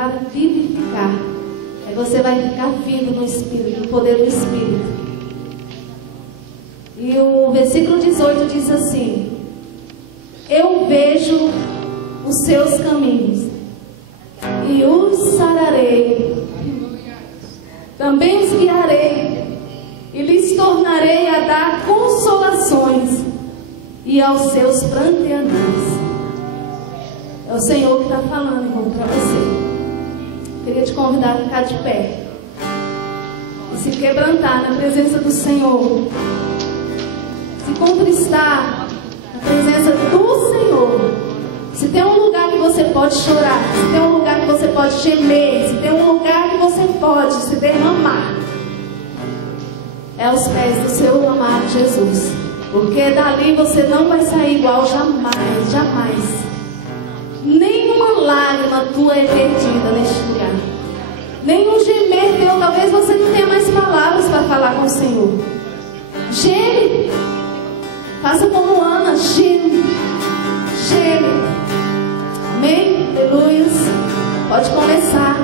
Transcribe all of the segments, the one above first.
para vivificar. Aí você vai ficar vivo no Espírito, no poder do Espírito. E o versículo 18 diz assim: eu vejo os seus caminhos e os sararei, também os guiarei e lhes tornarei a dar consolações e aos seus pranteadores. É o Senhor que está falando, irmão, para você. Queria te convidar a ficar de pé e se quebrantar na presença do Senhor, se contristar na presença do Senhor. Se tem um lugar que você pode chorar, se tem um lugar que você pode gemer, se tem um lugar que você pode se derramar, é aos pés do seu amado Jesus. Porque dali você não vai sair igual, jamais, jamais. Nenhuma lágrima tua é perdida neste lugar. Nenhum gemer teu, talvez você não tenha mais palavras para falar com o Senhor. Geme. Faça como Ana, geme. Geme. Amém? Aleluia. Pode começar.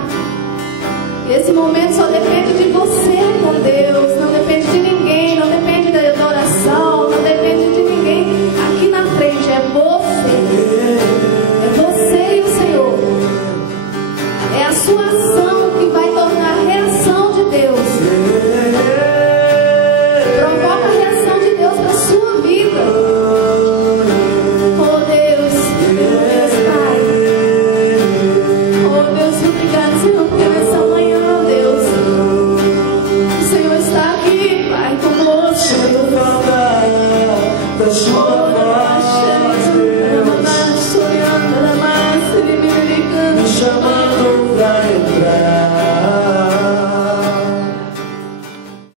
Esse momento só depende de você com Deus. Não depende de ninguém. Não depende